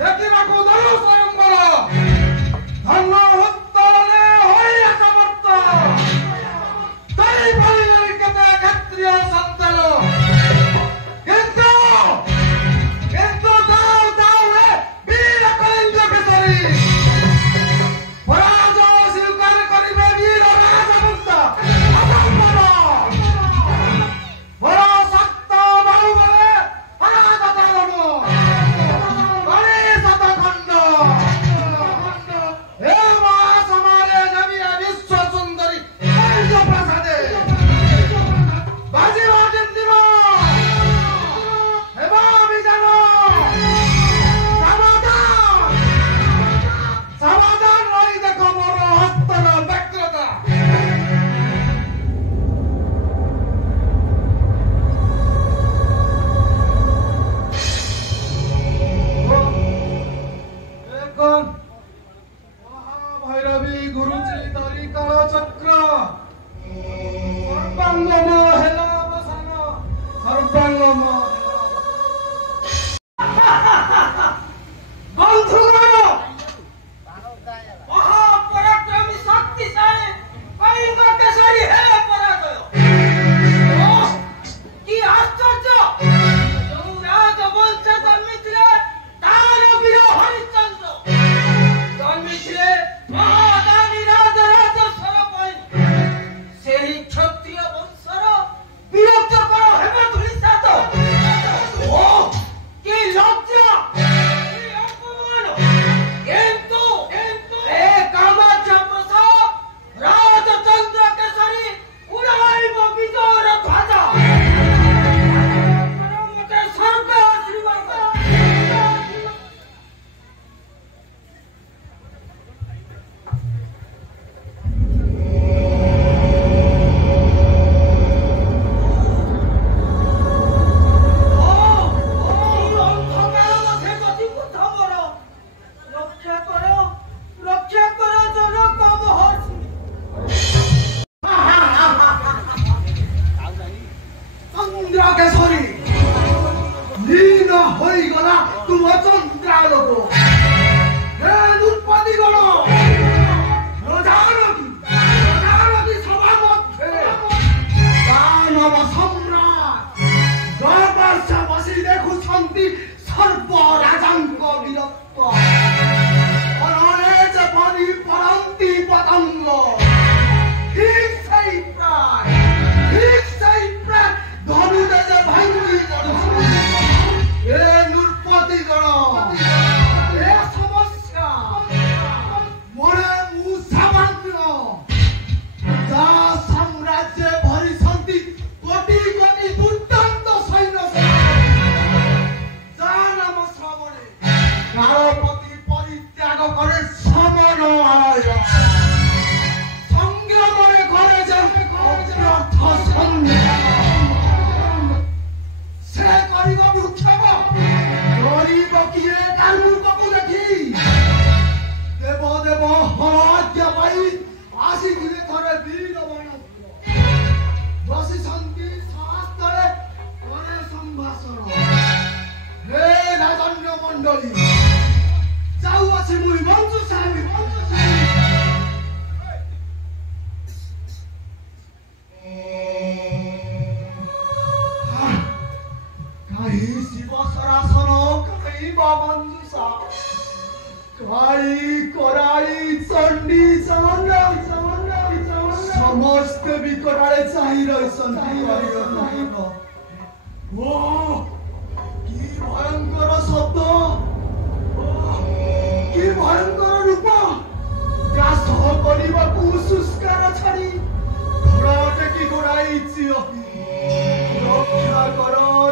ଦେଖିବାକୁ ଦଳ ସ୍ୱୟଂ चंद्रकेशरी लीन हो गला तुम चंद्रालोक हे दुर्पति गण रजानकी सभा मध्य दानव सम्राट दरबार बसी देखुछंती सर्व राजांक वीरत्व अरणे च परि परंती पतंग ठीक सही प्राय धनुते च भांगी पड़ुछ ए नृपति गण ए समस्या मोरे मु सामग्र जा साम्राज्य भरी संति कोटि कोटि दुर्दांत सैन्य जा नाम श्रवणे कालपति परित्याग करे समन आय संग्रामरे घरे जाके अव्यर्थ संग्राम से करिब भूक्षेप गरीब किए कार्मुकକୁ देखि देव देव हराज्ञा पाई आसिथिले थरे वीर बाणस्त्र बसिछन्ति शास्त्रे करे संभाषण हे राजन्य मण्डली जाऊ अछि मुई मञ्जु साहेब कहीं शिव सरासन कहीं बामंजुषा कहीं कराई चंडी समस्त विकटाले चाहि रहिसन्ति ओ की भयंकर शब्द की भयंकर रूप ग्रास କରିବାକୁ शुष्कार छाड़ी घोड़ा टेकी गोड़ाई चिरपी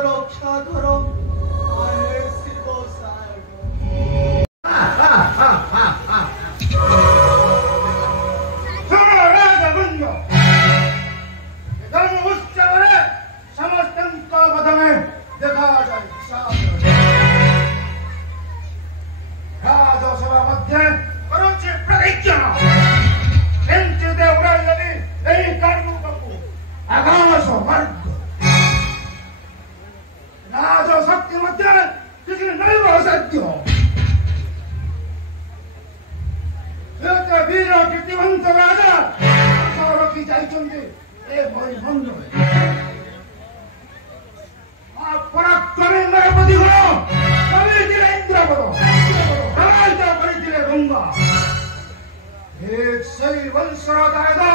रक्षा करो आए शिव साहेब समस्त में देखा जाए राजसभा मध्य करुछि प्रतिज्ञा किंचित उड़ाइले एही कार्मुकକୁ आकाश मार्ग राज शक्ति मध्य किसी नैव साध्य वीर कीर्तिवंत राजा रखी जाइछन्ति ए भयभंग पराक्रमी नरपति गण कविथिले इंद्रपद राजा करिथिले गंगा एक सही वंशर दायदा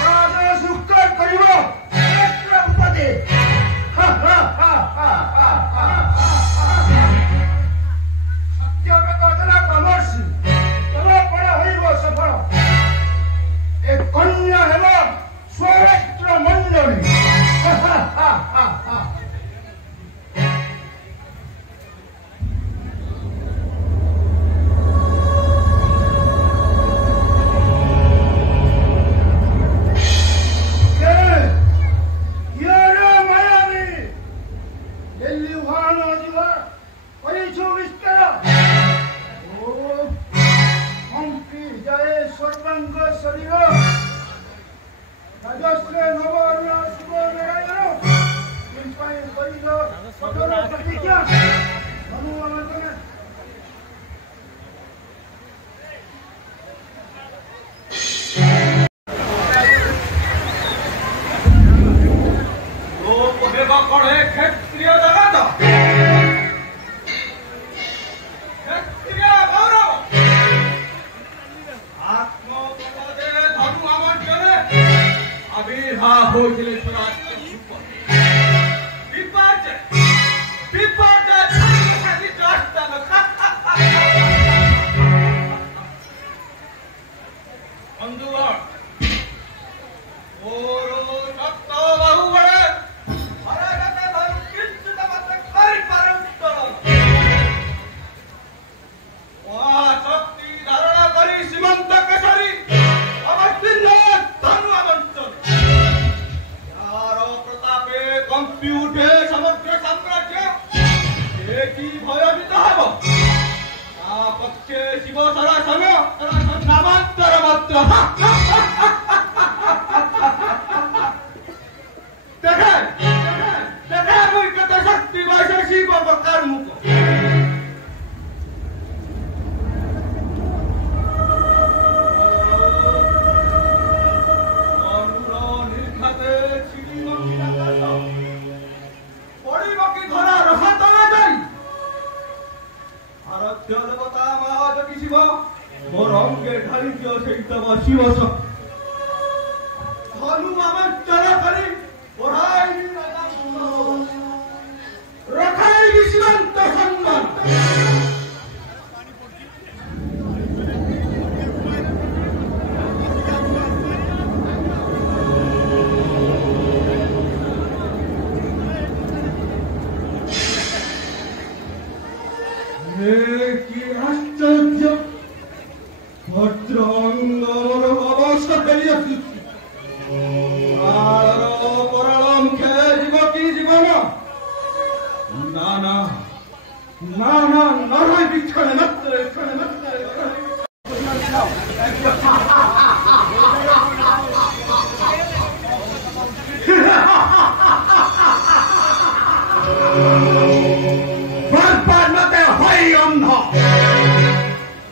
राजा सुकर करिब नेत्रपति सत्यव्रत देला कमर्षि तबे पड़ा होइब सफल एक कन्या हेब स्वराष्ट्र मंडली देखे দিবস ধনু আমার চলা করে পড়াই রখাই সীমান্ত সম্মান কি আশ্চর্য ভদ্রঙ্গর অবস্থা ফেলিয়াছি পরালম খেয়ে যাব কি জীবন না না না না নরই বিক্ষণে মাত্র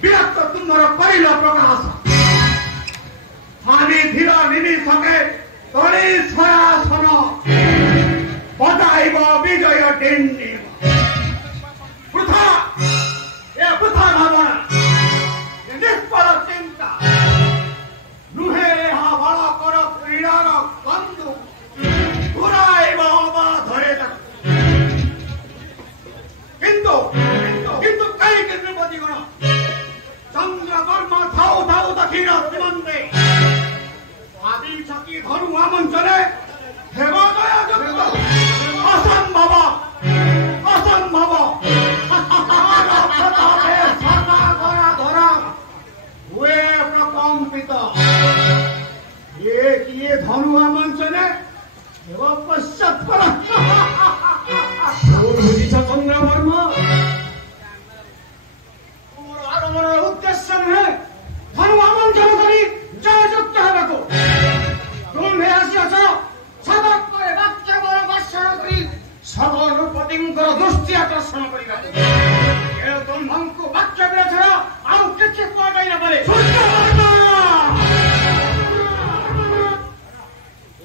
বিরক্ত তুমর করিল প্রকাশ আমি ধীর নিমিষকে তরি সরাসন বজাইব বিজয় ডিন্ডি বৃথা এ বৃথা ভাবনা নিষ্ফল চিন্তা নুহে হা বড় কর ক্রীড়ার বন্ধু ঘুরাইব বা ধরে যাক কিন্তু কিন্তু কাই কেন্দ্রপতি গণ চন্দ্রবর্ম ধাউ ধাউ দক্ষিণ সীমান্তে আদি চকি ধনু আমঞ্চলে হেমদয়া যুক্ত অসম্ভব অসম্ভব ধরা হুয়ে প্রকম্পিত এ কিয়ে ধনু আমঞ্চলে হেব পশ্চাৎ করা বুঝিছ চন্দ্রবর্ম আগমনের উদ্দেশ্য নহে ধনু আমন্ত্রণ করি জয়যুক্ত হেবাকু তুমি আসিয়াছ সদক করে বাক্য বড় বর্ষণ করি সর্বরূপতিঙ্কর দৃষ্টি আকর্ষণ করিবাকু এ তোমাଙ୍କୁ বাক্য বিরোধର ଆଉ କିଛି କୁହାଯାଇ ନ ପାରେ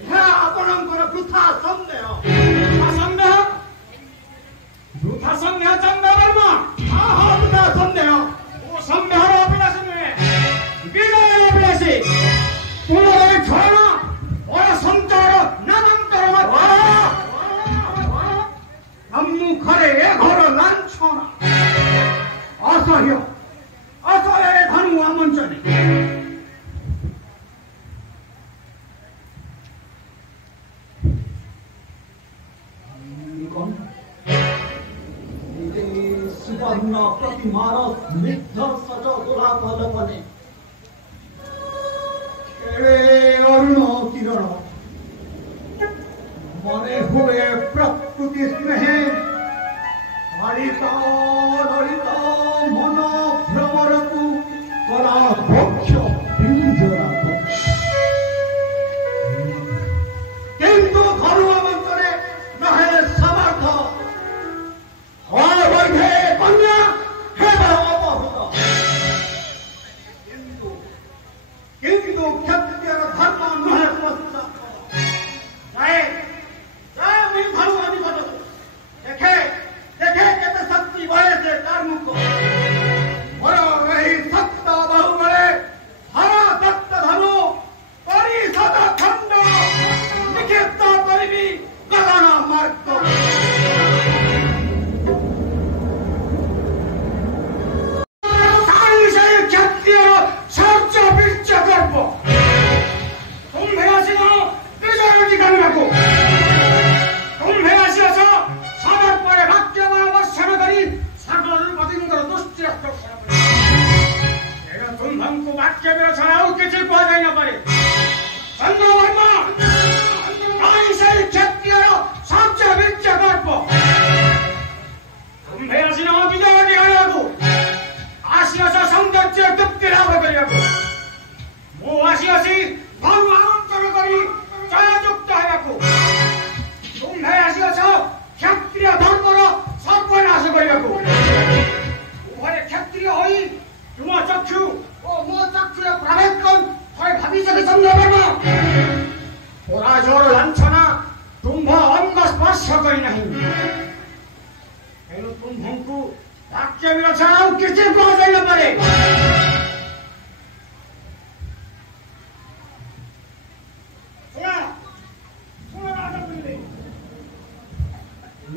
ଏହା ଆପଣଙ୍କର ବୃଥା ସନ୍ଦେହ ବୃଥା ସନ୍ଦେହ ଚନ୍ଦ୍ରବର୍ମ ବୃଥା ସନ୍ଦେହ संदेहर अभिलाषी नुहे विजय अभिलाषी पुनः क्षण और संचार नामांतर सम्मुखरे ए घर लांछन असह्य असह्य धनु आमंचने सुवर्ण प्रतिमार स्निग्ध सज गोलापलपने खेले अरुण किरण मने हुए प्रकृति स्नेहे हरित ललित मन भ्रमरकु कला भक्ष बिंजरा किंतु धनु मंत्रे नहे समर्थ वैधे कन्या हेब अपहृत किंतु क्षत्रिय धर्म नहे पश्चात जाए जाए मी धनु अधिपत देखे देखे केते शक्ति बहे से कार्मुक मोर रही सत्त बहुबले हरा दत्त धनु परि सदा खंड निक्षिप्त करिबी गगन मार्ग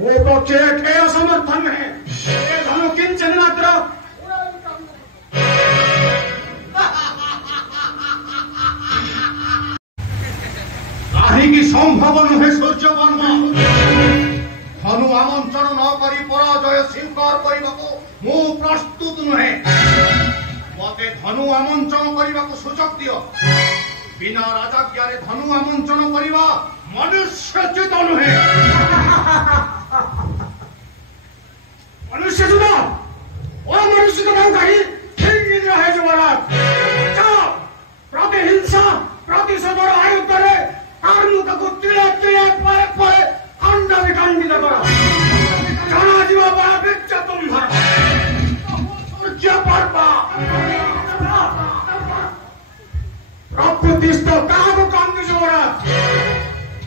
ମୋ ପକ୍ଷେ ଠେୟ ସମର୍ଥ ନୁହେଁ। ଏ ଧନୁ କିଞ୍ଚନ ମାତ୍ର କାହିଁକି ସମ୍ଭବ ନୁହେଁ ସୂର୍ଯ୍ୟବର୍ମା। ଧନୁ ଆମନ୍ତ୍ରଣ ନ କରି ପରାଜୟ ସ୍ୱୀକାର କରିବାକୁ ମୁଁ ପ୍ରସ୍ତୁତ ନୁହେଁ। ମତେ ଧନୁ ଆମନ୍ତ୍ରଣ କରିବାକୁ ସୁଯୋଗ ଦିଅ। ବିନା ରାଜାଜ୍ଞାରେ ଧନୁ ଆମନ୍ତ୍ରଣ କରିବା ମନୁଷ୍ୟଚ୍ୟୁତ ନୁହେଁ। ମନୁଷ୍ୟଚ୍ୟୁତ ଅମନୁଷ୍ୟତ କାହିଁ ଠିକ୍ ରହେ ଯୁବରାଜ। ପ୍ରତିହିଂସା ପ୍ରତିଶୋଧର ଆୟୁତରେ କାର୍ମୁକକୁ ତିଳେ ତିଳେ ପରେ ପରେ ଖଣ୍ଡ ବିଖଣ୍ଡିତ କର। ଜଣାଯିବ ବଡ଼ ବିଚ୍ଛ ତୁମ୍ଭର ସୂର୍ଯ୍ୟ ପର୍ବ। ପ୍ରକୃତିସ୍ଥ କାହାକୁ କାନ୍ଦି ଯୁବରାଜ।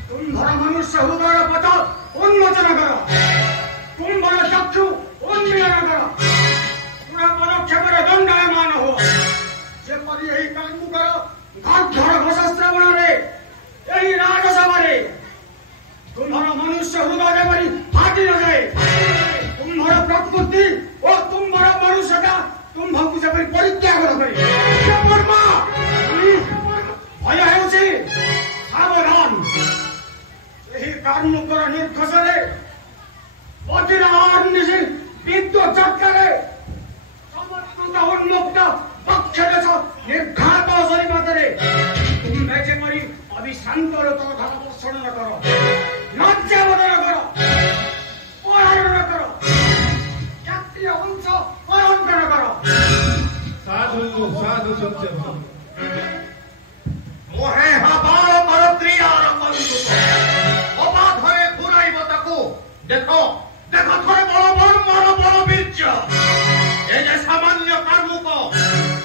ତୁମ୍ଭର ମନୁଷ୍ୟ ହୃଦୟର ପଥ ଉନ୍ମୋଚନ କର। ତୁମ୍ଭର ଚକ୍ଷୁ ଉନ୍ମିଳନ କର। ତୁମ ପଦକ୍ଷେପରେ ଦଣ୍ଡାୟମାନ ହୁଅ। ଯେପରି ଏହି କାର୍ମୁକର ଘର ଘୋଷ ଶ୍ରବଣରେ ଏହି ରାଜସଭାରେ ତୁମ୍ଭର ମନୁଷ୍ୟ ହୃଦୟ ଯେପରି ଫାଟି ନଯାଏ। ତୁମ୍ଭର ପ୍ରକୃତି ଓ ତୁମ୍ଭର ମନୁଷ୍ୟତା ତୁମ୍ଭକୁ ଯେପରି ପରିତ୍ୟାଗ ନ କରେ। ଭୟ ହେଉଛି ସାବଧାନ। ଏହି କାର୍ମୁକର ନିର୍ଘୋଷରେ ବଜ୍ର ଅଗ୍ନିଶି ବିଦ୍ୟୁତ୍ ଝଟକାରେ ସମର୍ପିତ ଉନ୍ମୁକ୍ତ ପକ୍ଷ ଦେଶ ନିର୍ଘାତ ଶରୀରରେ ତୁମ୍ଭେ ଯେପରି ଅବିଶ୍ରାନ୍ତ ଲୋକଧାର ବର୍ଷଣ ନ କର। ଲଜ୍ଜାବଦନ କର। ପଳାୟନ କର। ଜାତୀୟ ଅଂଶ ହରଣ୍ଟନ କର। ସାଧୁ ସାଧୁ ସତ୍ୟ ମୋହେ ହାବାର କର କ୍ରିୟାର କନ୍ଦୁକ। ଅବାଧରେ ଘୁରାଇବ ତାକୁ। ଦେଖ ଦେଖ ଥରେ ବଳବର୍ମର ବଳବୀର୍ଯ୍ୟ। ଏ ଯେ ସାମାନ୍ୟ କାର୍ମୁକ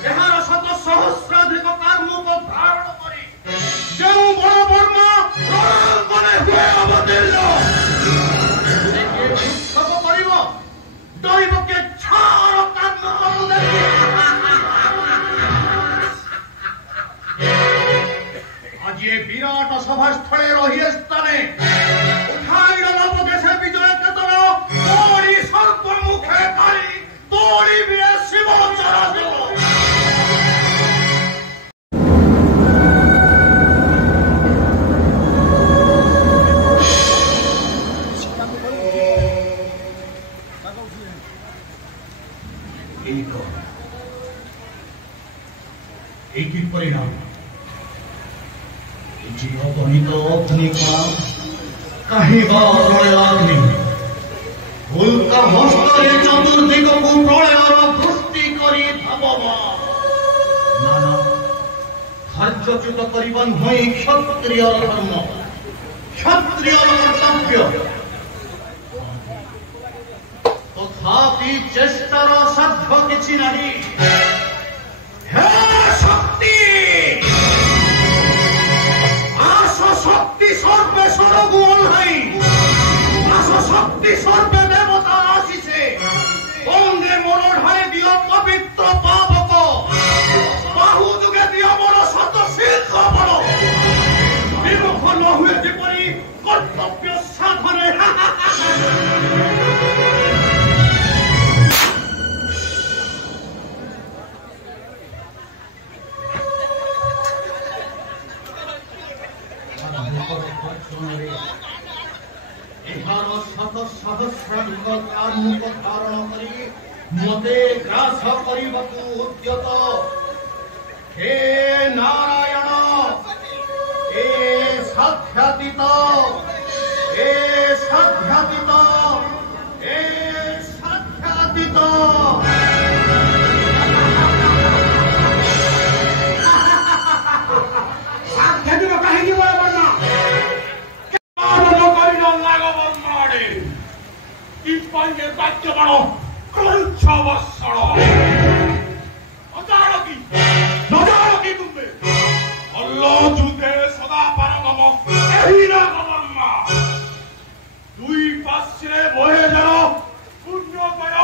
ଏହାର ଶତ ସହସ୍ରାଧିକ କାର୍ମୁକ ଧାରଣ କରି ଯେଉଁ ବଳବର୍ମ ରଣାଙ୍ଗରେ ହୁଏ ଅବତୀର୍ଣ୍ଣ। ବିକ୍ଷୋଭ କରିବ ଡରିବ କେ ଛାର କାର୍ମୁକକୁ ଦେଖି। ଆଜି ଏ ବିରାଟ ସଭାସ୍ଥଳେ ରହି ସ୍ଥାନେ ଉଠାଇର ନବଦେଶେ ବିଜୟ କେତନ ତୋଳି ସର୍ପ ମୁଖେ କାଳି ତୋଳି ବିଏ ଶିବ ଚରଜ। এই কি পরিণাম। অগণিত অগ্নিকণা কাহিবা প্রলয়াগ্নি। উল্কা হস্তরে চতুর্দিগকু প্রলয়র বৃষ্টি করি ধাবমান। না না ধার্যচ্যুত করিবা নহি ক্ষত্রিয় ধর্ম ক্ষত্রিয় কর্তব্য। তথাপি চেষ্টার সাধ্য কিছু নাহি। হে শক্তি শক্তি সর্বে সরগু ওল্হাই। আস শক্তি সর্বে দেবতা আসিছে। বন্দে মোর ঢালে দিও পবিত্র পাবক। বাহু যুগে দিও মোর শত শীর্ষ বড়। বিমুখ ন হুয়ে যেপরি কর্তব্য সাধনে। এହାର শত সহস্রাধিক কার্মুক ধাରଣ କରି ମତେ ଗ୍ରାସ କରିବାକୁ ଉଦ୍ୟତ। ହେ ନାରାୟଣ ଏ ସାଧ୍ୟାତୀତ ଏ ସାଧ୍ୟାତୀତ ଏ ସାଧ୍ୟାତୀତ। ସାଧ୍ୟାତୀତ କାହିଁକି ବଳବର୍ମା। ইপাঞ্জে বাক্যবাণ করুচ্ছ বৎসর। নজানকি তুমি অল্ল যুদ্ধে সদা পারগম এই রাগবর্মা। দুই পার্শ্বে বহে যেন পুণ্যময়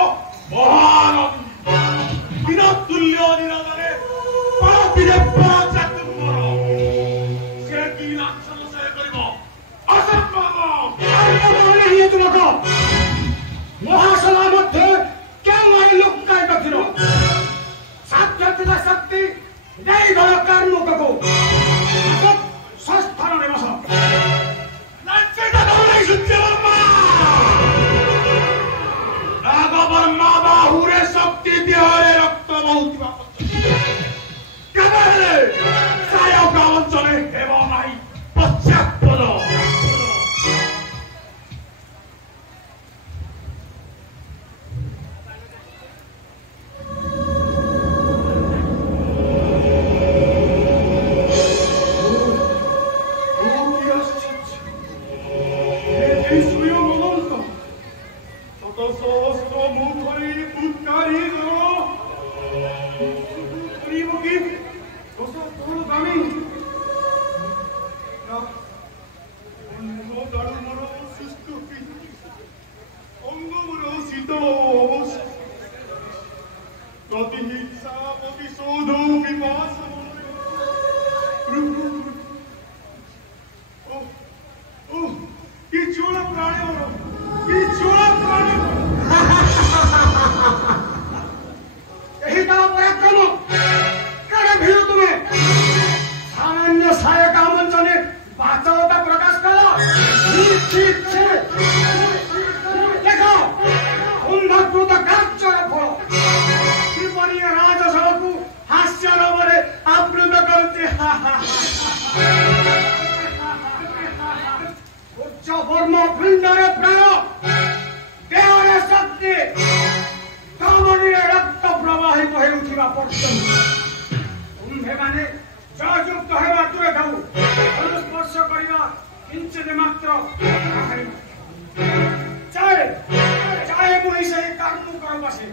মহানদী। বীরতুল্য নিরজনে পরবীরে পরাজা তুম্বর। সে কি রাক্ষস করিব অসম্ভব। তোমাকে এই সুয়ং অনন্ত শত সহস্র মুখরি পুৎকারী হরিমুখী তোর দামি অঙ্গ দারুণর সুস্থ অঙ্গমর শীত প্রতিহিংসা প্রতিশোধ বিপাস কি চোরা প্রাণে বড় কি চোরা প্রাণে यही तो पराक्रम करे भीड़ तुम्हें सामान्य सहायक आमंत्रणे वाचवता प्रकाश करो देखो कुंभकृत कार्चर फल किपरि राजसभाକୁ हास्य ରବରେ ଆବୃତ କରୁଛି ଉଚ୍ଚ ବର୍ଣ୍ଣ ପିଣ୍ଡରେ ପ୍ରାଣ ଦେହରେ ଶକ୍ତି କମନରେ ରକ୍ତ ପ୍ରବାହିତ ହେଉଥିବା ପର୍ଯ୍ୟନ୍ତ ତୁମ୍ଭେମାନେ ଜୟଯୁକ୍ତ ହେବା ଦୂରେ ଥାଉ ସ୍ପର୍ଶ କରିବା କିଞ୍ଚିତ ମାତ୍ର ଚାଏ ଚାଏ ମୁଁ ସେହି କାର୍ମୁକର ବସେ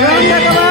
ଧନ୍ୟବାଦ।